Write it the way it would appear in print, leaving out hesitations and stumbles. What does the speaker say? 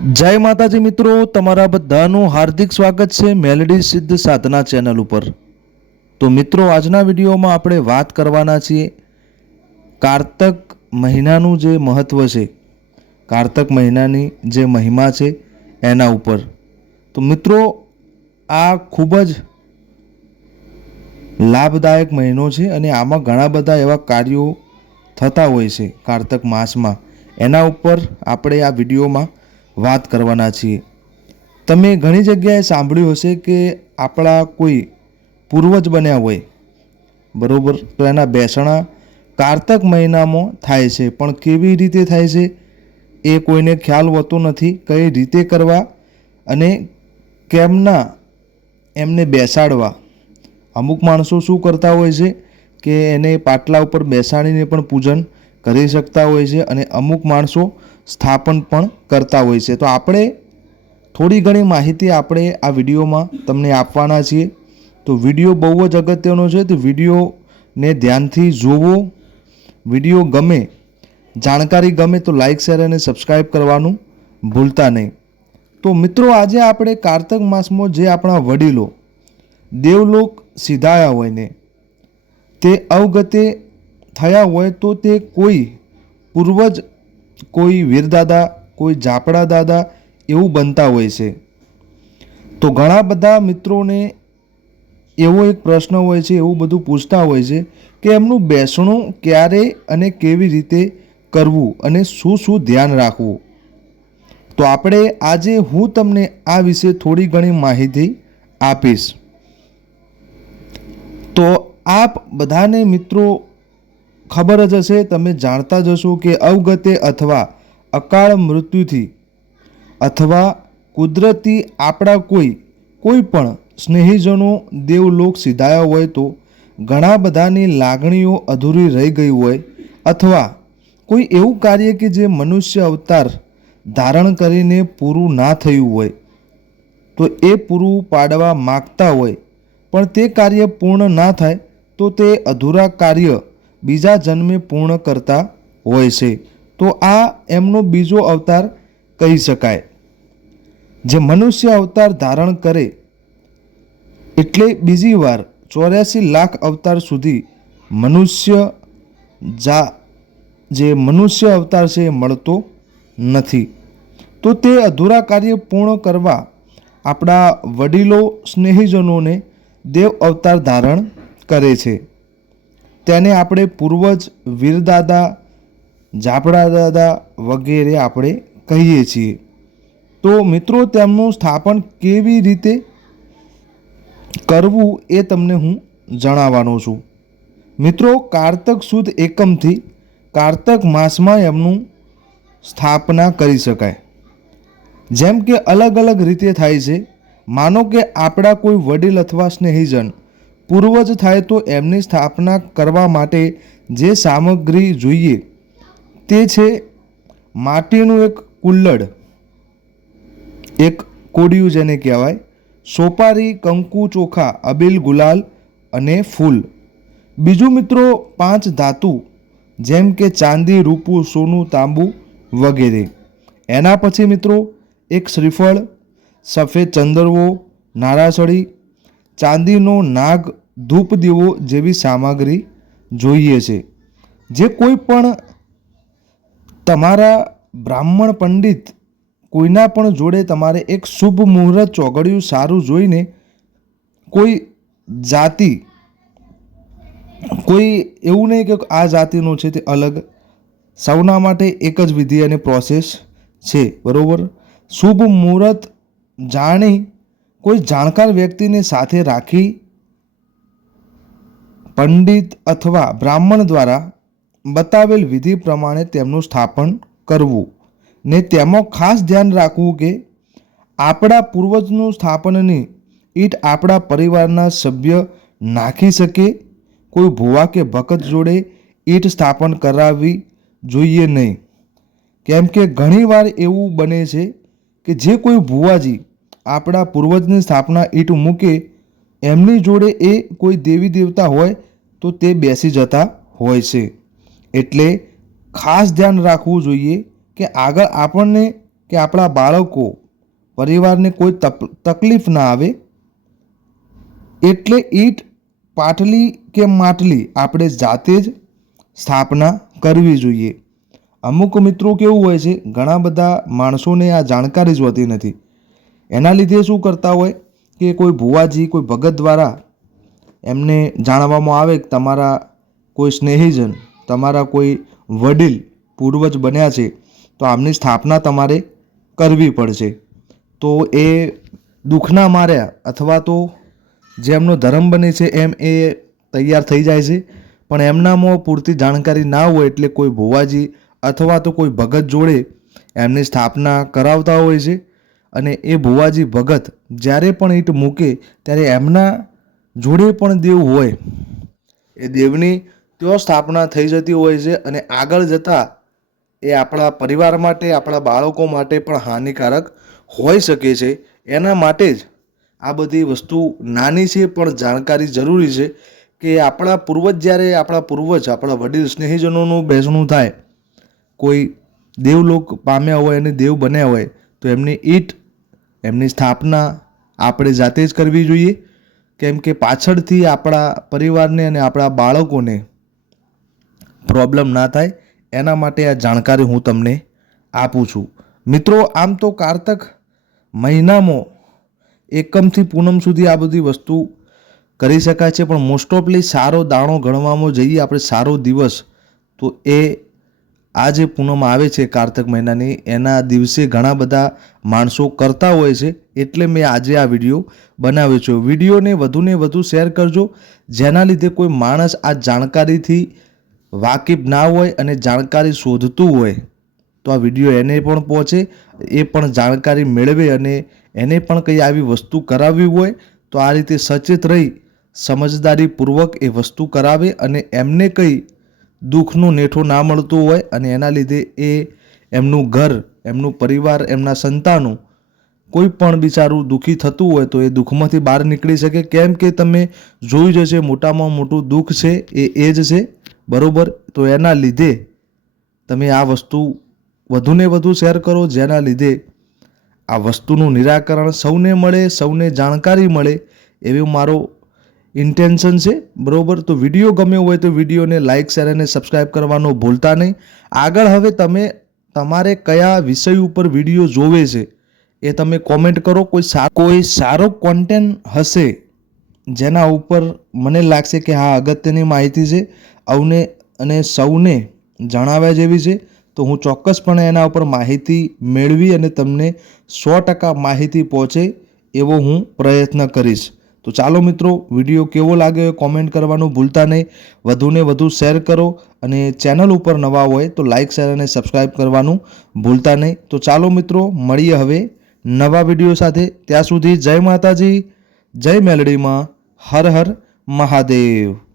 જય માતાજી મિત્રો, તમારા બધાનું હાર્દિક સ્વાગત છે મેલેડી સિદ્ધ સાધના ચેનલ ઉપર। તો મિત્રો, આજના વિડીયોમાં આપણે વાત કરવાના છીએ કારતક મહિનાનું જે મહત્વ છે, કારતક મહિનાની જે મહિમા છે એના ઉપર। તો મિત્રો, આ ખૂબ જ લાભદાયક મહિનો છે અને આમાં ઘણા બધા એવા કાર્યો થતા હોય છે કારતક માસમાં। એના ઉપર આપણે આ વિડીયોમાં વાત કરવાના છીએ। તમે ઘણી જગ્યાએ સાંભળ્યું હશે કે આપણા કોઈ પૂર્વજ બન્યા હોય, બરાબર, તો એના બેસણા કારતક મહિનામાં થાય છે, પણ કેવી રીતે થાય છે એ કોઈને ખ્યાલ હોતો નથી, કઈ રીતે કરવા અને કેમના એમને બેસાડવા। અમુક માણસો શું કરતા હોય છે કે એને પાટલા ઉપર બેસાડીને પણ પૂજન કરી શકતા હોય છે અને અમુક માણસો સ્થાપન પણ કરતા હોય છે। તો આપણે થોડી ઘણી માહિતી આપણે આ વિડીયોમાં તમને આપવાના છીએ। તો વિડીયો બહુ જ અગત્યનો છે, તો વિડીયોને ધ્યાનથી જોવો। વિડીયો ગમે, જાણકારી ગમે તો લાઈક, શેર અને સબસ્ક્રાઈબ કરવાનું ભૂલતા નહીં। તો મિત્રો, આજે આપણે કારતક માસમાં જે આપણા વડીલો દેવલોક સિધાયા હોય ને તે અવગતે થયા હોય, તો તે કોઈ પૂર્વજ, કોઈ વીરદાદા, કોઈ ઝાપડા દાદા એવું બનતા હોય છે। તો ઘણા બધા મિત્રોને એવો એક પ્રશ્ન હોય છે, એવું બધું પૂછતા હોય છે કે એમનું બેસણું ક્યારે અને કેવી રીતે કરવું અને શું શું ધ્યાન રાખવું। તો આપણે આજે હું તમને આ વિશે થોડી ઘણી માહિતી આપીશ। તો આપ બધાને મિત્રો ખબર જ હશે, તમે જાણતા જ હશો કે અવગતે અથવા અકાળ મૃત્યુથી અથવા કુદરતી આપણા કોઈ પણ સ્નેહીજનો દેવલોક સિધાયા હોય તો ઘણા બધાની લાગણીઓ અધૂરી રહી ગઈ હોય, અથવા કોઈ એવું કાર્ય કે જે મનુષ્ય અવતાર ધારણ કરીને પૂરું ના થયું હોય, તો એ પૂરું પાડવા માગતા હોય પણ તે કાર્ય પૂર્ણ ના થાય તો તે અધૂરા કાર્ય બીજા જન્મે પૂર્ણ કરતા હોય છે। તો આ એમનો બીજો અવતાર કહી શકાય। જે મનુષ્ય અવતાર ધારણ કરે એટલે બીજી વાર 84 લાખ અવતાર સુધી જે મનુષ્ય અવતાર છે એ મળતો નથી। તો તે અધૂરા કાર્ય પૂર્ણ કરવા આપણા વડીલો સ્નેહીજનોને દેવ અવતાર ધારણ કરે છે। તેને આપણે પૂર્વજ, વીરદાદા, ઝાપડા દાદા વગેરે આપણે કહીએ છીએ। તો મિત્રો, તેમનું સ્થાપન કેવી રીતે કરવું એ તમને હું જણાવવાનો છું। મિત્રો, કારતક સુદ એકમથી કારતક માસમાં એમનું સ્થાપના કરી શકાય। જેમ કે અલગ અલગ રીતે થાય છે। માનો કે આપણા કોઈ વડીલ અથવા સ્નેહીજન પૂર્વજ થાય તો એમની સ્થાપના કરવા માટે જે સામગ્રી જોઈએ તે છે માટીનું એક કુલ્લડ, એક કોડિયું જેને કહેવાય, સોપારી, કંકુ, ચોખા, અબીલ, ગુલાલ અને ફૂલ। બીજું મિત્રો, 5 ધાતુ જેમ કે ચાંદી, રૂપું, સોનું, તાંબુ વગેરે। એના પછી મિત્રો, એક શ્રીફળ, સફેદ ચંદરવો, નારાસળી, ચાંદીનો નાગ, ધૂપ દીવો જેવી સામગ્રી જોઈએ છે। જે કોઈ પણ તમારા બ્રાહ્મણ પંડિત કોઈના પણ જોડે તમારે એક શુભ મુહૂર્ત ચોઘડિયું સારું જોઈને કોઈ જાતિ, કોઈ એવું નહીં કે આ જાતિનું છે તે અલગ, સૌના માટે એક જ વિધિ અને પ્રોસેસ છે, બરાબર। શુભ મુહૂર્ત જાણી કોઈ જાણકાર વ્યક્તિને સાથે રાખી પંડિત અથવા બ્રાહ્મણ દ્વારા બતાવેલ વિધિ પ્રમાણે તેમનું સ્થાપન કરવું ને તેમાં ખાસ ધ્યાન રાખવું કે આપણા પૂર્વજનું સ્થાપનની ઈંટ આપણા પરિવારના સભ્ય નાખી શકે। કોઈ ભુવા કે ભગત જોડે ઈંટ સ્થાપન કરાવવી જોઈએ નહીં। કેમ કે ઘણીવાર એવું બને છે કે જે કોઈ ભુવાજી આપણા પૂર્વજની સ્થાપના ઈંટ મૂકે એમની જોડે એ કોઈ દેવી દેવતા હોય તો તે બેસી જતા હોય છે। એટલે ખાસ ધ્યાન રાખવું જોઈએ કે આગળ આપણને કે આપણા બાળકો પરિવારને કોઈ તકલીફ ના આવે એટલે ઈંટ પાટલી કે માટલી આપણે જાતે જ સ્થાપના કરવી જોઈએ. અમુક મિત્રો કેવું હોય છે, ઘણા બધા માણસોને આ જાણકારી જ હોતી નથી. એના લીધે શું કરતા હોય કે કોઈ ભુવાજી, કોઈ ભગત દ્વારા એમને જાણવામાં આવે કે તમારા કોઈ સ્નેહીજન, તમારા કોઈ વડીલ પૂર્વજ બન્યા છે, તો આમની સ્થાપના તમારે કરવી પડશે. તો એ દુઃખના માર્યા અથવા તો જે એમનો ધર્મ બને છે એમ એ તૈયાર થઈ જાય છે, પણ એમનામાં પૂરતી જાણકારી ના હોય એટલે કોઈ ભુવાજી અથવા તો કોઈ ભગત જોડે એમની સ્થાપના કરાવતા હોય છે. અને એ ભુવાજી ભગત જ્યારે પણ ઈંટ મૂકે ત્યારે એમના જોડે પણ દેવ હોય, એ દેવની ત્યાં સ્થાપના થઈ જતી હોય છે. અને આગળ જતાં એ આપણા પરિવાર માટે, આપણા બાળકો માટે પણ હાનિકારક હોઈ શકે છે. એના માટે જ આ બધી વસ્તુ નાની છે પણ જાણકારી જરૂરી છે કે આપણા પૂર્વજ જ્યારે આપણા વડીલ સ્નેહીજનોનું બેસણું થાય, કોઈ દેવલોક પામ્યા હોય અને દેવ બન્યા હોય, તો એમની ઈંટ, એમની સ્થાપના આપણે જાતે જ કરવી જોઈએ. કેમ કે પાછળથી આપણા પરિવારને અને આપણા બાળકોને પ્રોબ્લેમ ના થાય, એના માટે આ જાણકારી હું તમને આપું છું. મિત્રો, આમ તો કારતક મહિનામાં એકમથી પૂનમ સુધી આ બધી વસ્તુ કરી શકાય છે, પણ મોસ્ટ ઓફલી સારો દાણો ગણવામાં જઈએ આપણે, સારો દિવસ, તો એ આ જે પૂનમ આવે છે કારતક મહિનાની, એના દિવસે ઘણા બધા માણસો કરતા હોય છે. એટલે મેં આજે આ વિડીયો બનાવ્યો છે. વિડીયોને વધુને વધુ શેર કરજો, જેના લીધે કોઈ માણસ આ જાણકારીથી વાકેફ ના હોય અને જાણકારી શોધતું હોય તો આ વિડીયો એને પણ પહોંચે, એ પણ જાણકારી મેળવે અને એને પણ કંઈ આવી વસ્તુ કરાવવી હોય તો આ રીતે સચેત રહી સમજદારીપૂર્વક એ વસ્તુ કરાવે અને એમને કંઈ દુઃખનો નેઠો ના મળતો હોય અને એના લીધે એ એમનું ઘર, એમનું પરિવાર, એમના સંતાનો કોઈ પણ બિચારું દુઃખી થતું હોય તો એ દુઃખમાંથી બહાર નીકળી શકે. કેમ કે તમે જોયું જ હશે, મોટામાં મોટું દુઃખ છે એ જ છે, બરાબર? તો એના લીધે તમે આ વસ્તુ વધુને વધુ શેર કરો, જેના લીધે આ વસ્તુનું નિરાકરણ સૌને મળે, સૌને જાણકારી મળે, એવું મારો ઇન્ટેન્શન છે, બરાબર? તો વિડીયો ગમ્યો હોય તો વિડીયોને લાઇક, શેર અને સબસ્ક્રાઈબ કરવાનું ભૂલતા નહીં. આગળ હવે તમારે કયા વિષય ઉપર વિડીયો જોવે છે એ તમે કોમેન્ટ કરો. કોઈ સારો કોન્ટેન્ટ હશે જેના ઉપર મને લાગશે કે હા અગત્યની માહિતી છે અને સૌને જણાવ્યા જેવી છે, તો હું ચોક્કસપણે એના ઉપર માહિતી મેળવી અને તમને 100% માહિતી પહોંચે એવો હું પ્રયત્ન કરીશ. તો ચાલો મિત્રો, વિડીયો કેવો લાગ્યો કોમેન્ટ કરવાનું ભૂલતા નહીં. વધુને વધુ શેર કરો અને ચેનલ ઉપર નવા હોય તો લાઇક, શેર અને સબસ્ક્રાઈબ કરવાનું ભૂલતા નહીં. તો ચાલો મિત્રો, મળીએ હવે નવા વિડીયો સાથે. ત્યાં સુધી જય માતાજી, જય મેલડીમાં, હર હર મહાદેવ.